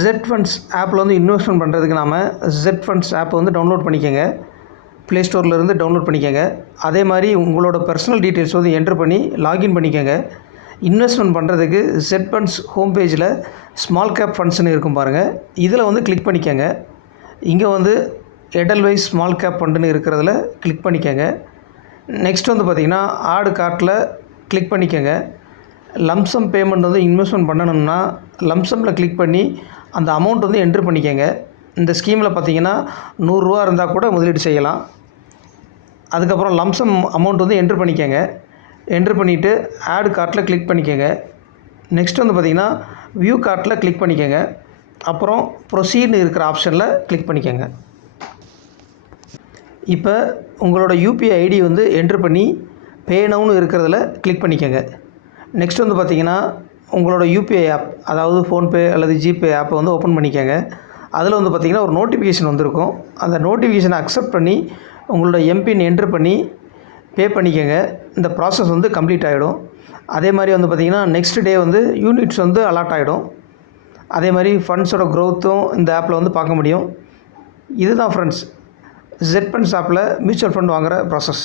Jet funds ஆப்பில் வந்து investment பண்ணுறதுக்கு நாம் ஜெட் ஃபண்ட்ஸ் ஆப்பை வந்து டவுன்லோட் பண்ணிக்கோங்க. ப்ளே ஸ்டோர்லேருந்து டவுன்லோட் பண்ணிக்கோங்க. அதே மாதிரி உங்களோட பர்சனல் டீட்டெயில்ஸ் வந்து என்ட்ரு பண்ணி லாகின் பண்ணிக்கோங்க. இன்வெஸ்ட்மெண்ட் பண்ணுறதுக்கு ஜெட் ஃபண்ட்ஸ் ஹோம் பேஜில் ஸ்மால் கேப் ஃபண்ட்ஸ்னு இருக்கும் பாருங்கள், இதில் வந்து கிளிக் பண்ணிக்கோங்க. இங்கே வந்து எடல்வைஸ் ஸ்மால் கேப் ஃபண்டுன்னு இருக்கிறதுல கிளிக் பண்ணிக்கோங்க. நெக்ஸ்ட் வந்து பார்த்திங்கன்னா ஆட் கார்ட்டில் கிளிக் பண்ணிக்கோங்க. லம்சம் பேமெண்ட் வந்து இன்வெஸ்ட்மெண்ட் பண்ணணும்னா லம்சமில் கிளிக் பண்ணி அந்த அமௌண்ட் வந்து என்ட்ரு பண்ணிக்கோங்க. இந்த ஸ்கீமில் பார்த்திங்கன்னா 100 ரூபா இருந்தால் கூட முதலீடு செய்யலாம். அதுக்கப்புறம் லம்சம் அமௌண்ட் வந்து என்ட்ரு பண்ணிக்கோங்க. என்ட்ரு பண்ணிவிட்டு ஆட் கார்ட்டில் கிளிக் பண்ணிக்கோங்க. நெக்ஸ்ட் வந்து பார்த்திங்கன்னா வியூ கார்ட்டில் கிளிக் பண்ணிக்கோங்க. அப்புறம் ப்ரொசீட்னு இருக்கிற ஆப்ஷனில் கிளிக் பண்ணிக்கோங்க. இப்போ உங்களோட யூபிஐ ஐடி வந்து என்ட்ரு பண்ணி பே நவுன்னு இருக்கிறதுல கிளிக் பண்ணிக்கோங்க. நெக்ஸ்ட் வந்து பார்த்திங்கன்னா உங்களோட யூபிஐ ஆப், அதாவது ஃபோன்பே அல்லது ஜிபே ஆப்பை வந்து ஓப்பன் பண்ணிக்கோங்க. அதில் வந்து பார்த்திங்கன்னா ஒரு நோட்டிஃபிகேஷன் வந்திருக்கும். அந்த நோட்டிஃபிகேஷனை அக்செப்ட் பண்ணி உங்களோட எம்பின் என்ட்ரு பண்ணி பே பண்ணிக்கோங்க. இந்த ப்ராசஸ் வந்து கம்ப்ளீட் ஆகிடும். அதே மாதிரி வந்து பார்த்திங்கன்னா நெக்ஸ்ட் டே வந்து யூனிட்ஸ் வந்து அலாட் ஆகிடும். அதே மாதிரி ஃபண்ட்ஸோட க்ரோத்தும் இந்த ஆப்பில் வந்து பார்க்க முடியும். இதுதான் ஃப்ரெண்ட்ஸ் ஜெட் ஃபண்ட்ஸ் ஆப்பில் மியூச்சுவல் ஃபண்ட் வாங்குகிற ப்ராசஸ்.